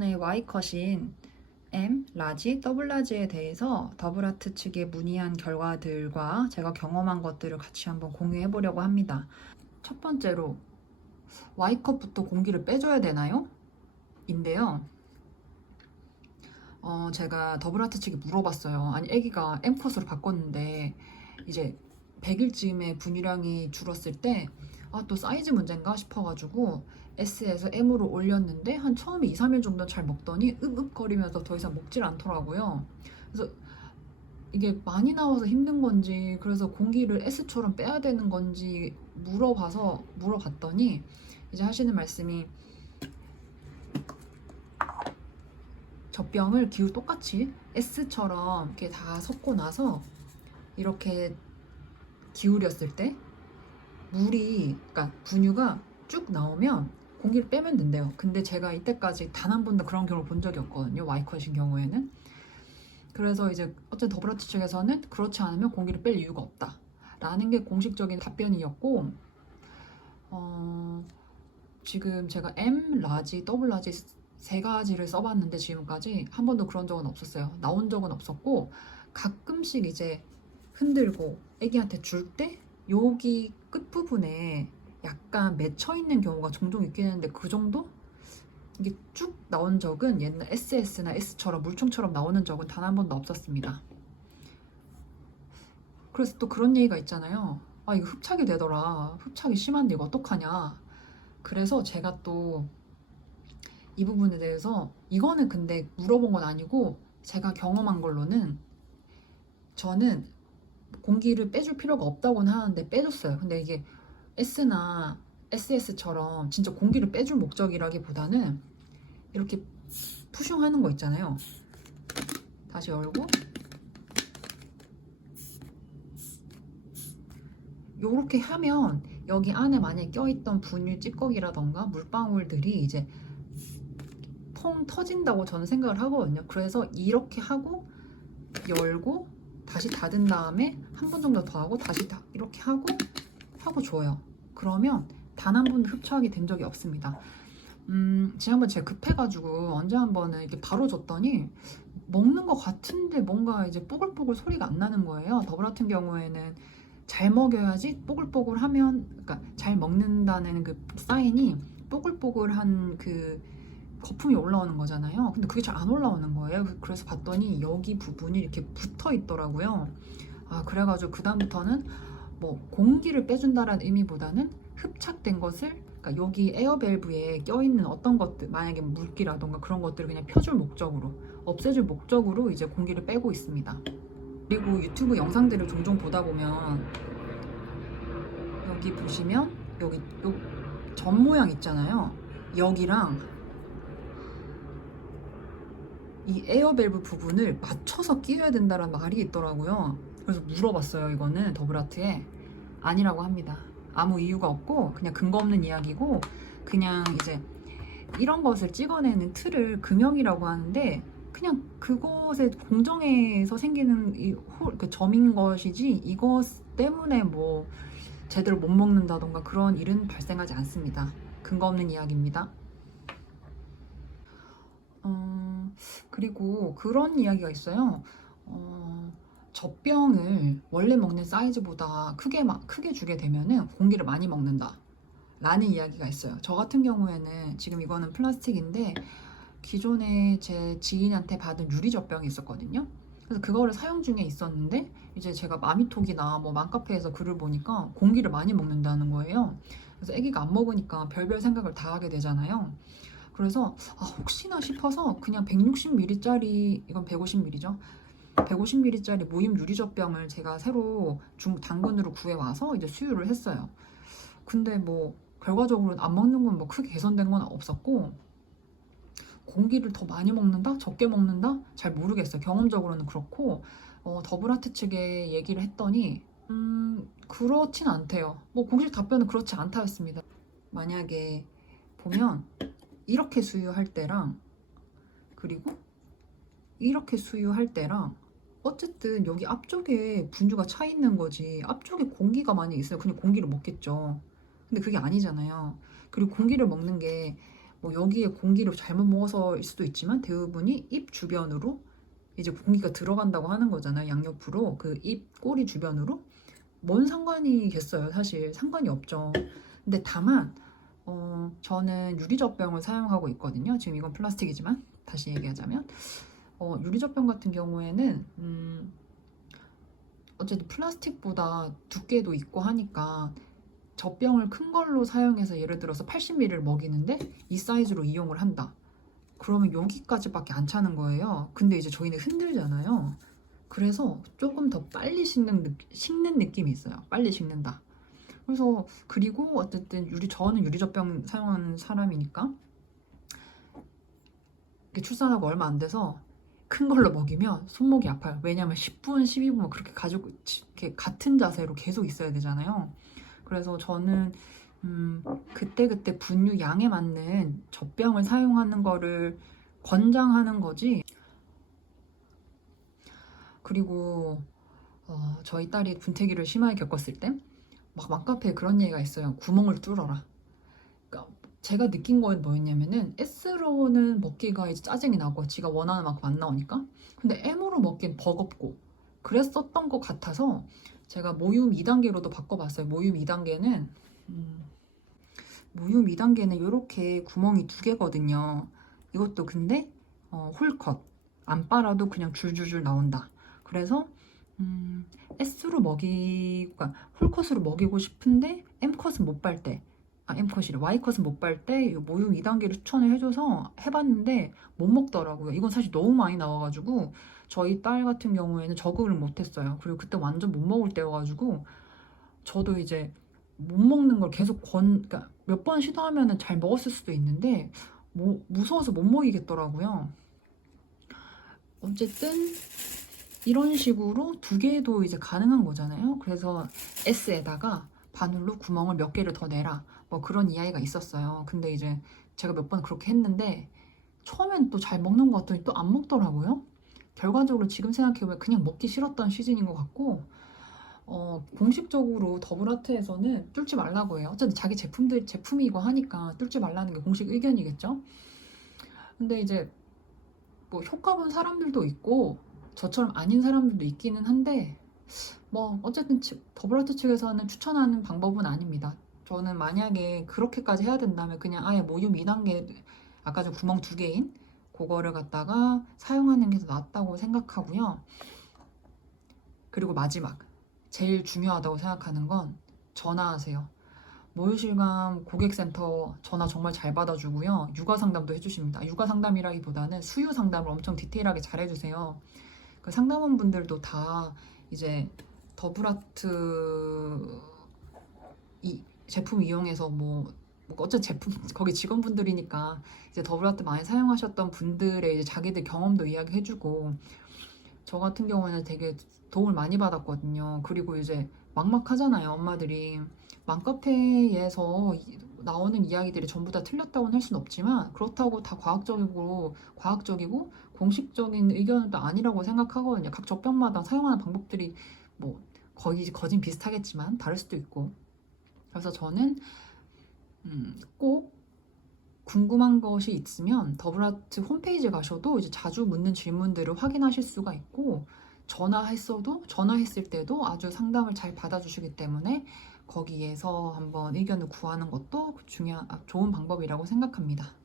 기존의 Y컷인 M, 라지, 더블 라지에 대해서 더블아트 측에 문의한 결과들과 제가 경험한 것들을 같이 한번 공유해 보려고 합니다. 첫 번째로 Y컷부터 공기를 빼줘야 되나요? 인데요. 어, 제가 더블아트 측에 물어봤어요. 아니, 아기가 M컷으로 바꿨는데 이제 100일쯤에 분유량이 줄었을 때 아, 또 사이즈 문제인가 싶어가지고 S에서 M으로 올렸는데 한 처음에 2, 3일 정도 잘 먹더니 읍읍거리면서 더 이상 먹질 않더라고요. 그래서 이게 많이 나와서 힘든 건지 그래서 공기를 S처럼 빼야 되는 건지 물어봐서 물어봤더니 이제 하시는 말씀이 젖병을 기후 똑같이 S처럼 이렇게 다 섞고 나서 이렇게 기울였을 때 물이 그러니까 분유가 쭉 나오면 공기를 빼면 된대요. 근데 제가 이때까지 단 한 번도 그런 경우를 본 적이 없거든요. 와이컷인 경우에는. 그래서 이제 어쨌든 더블아트 측에서는 그렇지 않으면 공기를 뺄 이유가 없다. 라는 게 공식적인 답변이었고 어, 지금 제가 M, 라지, 더블 라지 세 가지를 써봤는데 지금까지 한 번도 그런 적은 없었어요. 나온 적은 없었고 가끔씩 이제 흔들고 애기한테 줄 때 여기 끝부분에 약간 맺혀 있는 경우가 종종 있긴 했는데 그 정도? 이게 쭉 나온 적은 옛날 SS나 S처럼 물총처럼 나오는 적은 단 한 번도 없었습니다. 그래서 또 그런 얘기가 있잖아요. 아, 이거 흡착이 되더라. 흡착이 심한데 이거 어떡하냐. 그래서 제가 또 이 부분에 대해서 이거는 근데 물어본 건 아니고 제가 경험한 걸로는 저는 공기를 빼줄 필요가 없다고는 하는데 빼줬어요. 근데 이게 S나 SS처럼 진짜 공기를 빼줄 목적이라기보다는 이렇게 푸슝하는 거 있잖아요. 다시 열고 요렇게 하면 여기 안에 만약에 껴있던 분유 찌꺼기라던가 물방울들이 이제 펑 터진다고 저는 생각을 하거든요. 그래서 이렇게 하고 열고 다시 닫은 다음에 한 번 정도 더 하고 다시 다 이렇게 하고 하고 줘요. 그러면 단 한 번도 흡착이 된 적이 없습니다. 음, 지난번 제가 급해가지고 언제 한 번은 이렇게 바로 줬더니 먹는 것 같은데 뭔가 이제 뽀글뽀글 소리가 안 나는 거예요. 더블 같은 경우에는 잘 먹여야지 뽀글뽀글 하면 그러니까 잘 먹는다는 그 사인이 뽀글뽀글한 그 거품이 올라오는 거잖아요. 근데 그게 잘 안 올라오는 거예요. 그래서 봤더니 여기 부분이 이렇게 붙어 있더라고요. 아, 그래가지고 그다음부터는 뭐 공기를 빼준다라는 의미보다는 흡착된 것을 그러니까 여기 에어밸브에 껴있는 어떤 것들 만약에 물기라던가 그런 것들을 그냥 펴줄 목적으로 없애줄 목적으로 이제 공기를 빼고 있습니다. 그리고 유튜브 영상들을 종종 보다 보면 여기 보시면 여기 요 점 모양 있잖아요. 여기랑 이 에어밸브 부분을 맞춰서 끼워야 된다는 말이 있더라고요. 그래서 물어봤어요. 이거는 더블아트에 아니라고 합니다. 아무 이유가 없고 그냥 근거 없는 이야기고 그냥 이제 이런 것을 찍어내는 틀을 금형이라고 하는데 그냥 그것의 공정에서 생기는 이 홀, 그 점인 것이지 이것 때문에 뭐 제대로 못 먹는다던가 그런 일은 발생하지 않습니다. 근거 없는 이야기입니다. 어, 그리고 그런 이야기가 있어요. 어, 젖병을 원래 먹는 사이즈보다 크게 막 크게 주게 되면은 공기를 많이 먹는다. 라는 이야기가 있어요. 저 같은 경우에는 지금 이거는 플라스틱인데 기존에 제 지인한테 받은 유리 젖병이 있었거든요. 그래서 그거를 사용 중에 있었는데 이제 제가 마미톡이나 뭐 맘카페에서 글을 보니까 공기를 많이 먹는다는 거예요. 그래서 아기가 안 먹으니까 별별 생각을 다 하게 되잖아요. 그래서 아, 혹시나 싶어서 그냥 160ml짜리 이건 150ml죠. 150ml짜리 무임 유리젖병을 제가 새로 중 당근으로 구해 와서 이제 수유를 했어요. 근데 뭐 결과적으로 안 먹는 건 뭐 크게 개선된 건 없었고 공기를 더 많이 먹는다, 적게 먹는다 잘 모르겠어요. 경험적으로는 그렇고 어, 더블아트 측에 얘기를 했더니 음 그렇진 않대요. 뭐 공식 답변은 그렇지 않다였습니다. 만약에 보면 이렇게 수유할 때랑 그리고 이렇게 수유할 때랑 어쨌든 여기 앞쪽에 분유가 차 있는 거지 앞쪽에 공기가 많이 있어요 그냥 공기를 먹겠죠 근데 그게 아니잖아요 그리고 공기를 먹는 게 뭐 여기에 공기를 잘못 먹어서일 수도 있지만 대부분이 입 주변으로 이제 공기가 들어간다고 하는 거잖아요. 양옆으로 그 입 꼬리 주변으로 뭔 상관이겠어요. 사실 상관이 없죠. 근데 다만 어, 저는 유리젖병을 사용하고 있거든요. 지금 이건 플라스틱이지만 다시 얘기하자면 어, 유리젖병 같은 경우에는 음, 어쨌든 플라스틱보다 두께도 있고 하니까 젖병을 큰 걸로 사용해서 예를 들어서 80ml를 먹이는데 이 사이즈로 이용을 한다. 그러면 여기까지밖에 안 차는 거예요. 근데 이제 저희는 흔들잖아요. 그래서 조금 더 빨리 식는, 느- 식는 느낌이 있어요. 빨리 식는다. 그래서 그리고 어쨌든 유리 저는 유리젖병 사용하는 사람이니까 출산하고 얼마 안 돼서 큰 걸로 먹이면 손목이 아파요. 왜냐면 10분, 12분 그렇게 가지고 이렇게 같은 자세로 계속 있어야 되잖아요. 그래서 저는 음, 그때그때 분유 양에 맞는 젖병을 사용하는 거를 권장하는 거지. 그리고 어, 저희 딸이 군태기를 심하게 겪었을 때 막 맘카페에 그런 얘기가 있어요. 구멍을 뚫어라. 그러니까 제가 느낀 건 뭐였냐면은 S로는 먹기가 이제 짜증이 나고 지가 원하는 만큼 안 나오니까 근데 M으로 먹기엔 버겁고 그랬었던 것 같아서 제가 모유 2단계로도 바꿔봤어요. 모유 2단계는 음, 모유 2단계는 이렇게 구멍이 두 개거든요. 이것도 근데 어, 홀컷 안 빨아도 그냥 줄줄줄 나온다. 그래서 음, S로 먹이, 그러니까 홀컷으로 먹이고 싶은데 M컷은 못 빨 때, 아 M컷이래, Y컷은 못 빨 때 모유 2단계를 추천을 해줘서 해봤는데 못 먹더라고요. 이건 사실 너무 많이 나와가지고 저희 딸 같은 경우에는 적응을 못했어요. 그리고 그때 완전 못 먹을 때여가지고 저도 이제 못 먹는 걸 계속 권, 그러니까 몇 번 시도하면은 잘 먹었을 수도 있는데 뭐, 무서워서 못 먹이겠더라고요. 어쨌든 이런 식으로 두 개도 이제 가능한 거잖아요. 그래서 S에다가 바늘로 구멍을 몇 개를 더 내라. 뭐 그런 이야기가 있었어요. 근데 이제 제가 몇 번 그렇게 했는데 처음엔 또 잘 먹는 것 같더니 또 안 먹더라고요. 결과적으로 지금 생각해보면 그냥 먹기 싫었던 시즌인 것 같고 어, 공식적으로 더블아트에서는 뚫지 말라고 해요. 어쨌든 자기 제품들 제품이고 하니까 뚫지 말라는 게 공식 의견이겠죠. 근데 이제 뭐 효과 본 사람들도 있고 저처럼 아닌 사람들도 있기는 한데 뭐 어쨌든 치- 더블아트 측에서는 추천하는 방법은 아닙니다. 저는 만약에 그렇게까지 해야 된다면 그냥 아예 모유 2단계 아까 전 구멍 두 개인 그거를 갖다가 사용하는 게 더 낫다고 생각하고요. 그리고 마지막 제일 중요하다고 생각하는 건 전화하세요. 모유실감 고객센터 전화 정말 잘 받아주고요. 육아 상담도 해주십니다. 육아 상담이라기보다는 수유 상담을 엄청 디테일하게 잘 해주세요. 그 상담원 분들도 다 이제 더블아트 이 제품 이용해서 뭐, 뭐 어쨌든 제품 거기 직원분들이니까 이제 더블아트 많이 사용하셨던 분들의 이제 자기들 경험도 이야기해주고 저 같은 경우에는 되게 도움을 많이 받았거든요. 그리고 이제 막막하잖아요, 엄마들이. 맘카페에서 이- 나오는 이야기들이 전부 다 틀렸다고는 할 수는 없지만 그렇다고 다 과학적이고 과학적이고 공식적인 의견은 또 아니라고 생각하거든요. 각 젖병마다 사용하는 방법들이 뭐 거의 거진 비슷하겠지만 다를 수도 있고. 그래서 저는 음, 꼭 궁금한 것이 있으면 더블아트 홈페이지 가셔도 이제 자주 묻는 질문들을 확인하실 수가 있고 전화했어도 전화했을 때도 아주 상담을 잘 받아주시기 때문에 거기에서 한번 의견을 구하는 것도 중요한 아, 좋은 방법이라고 생각합니다.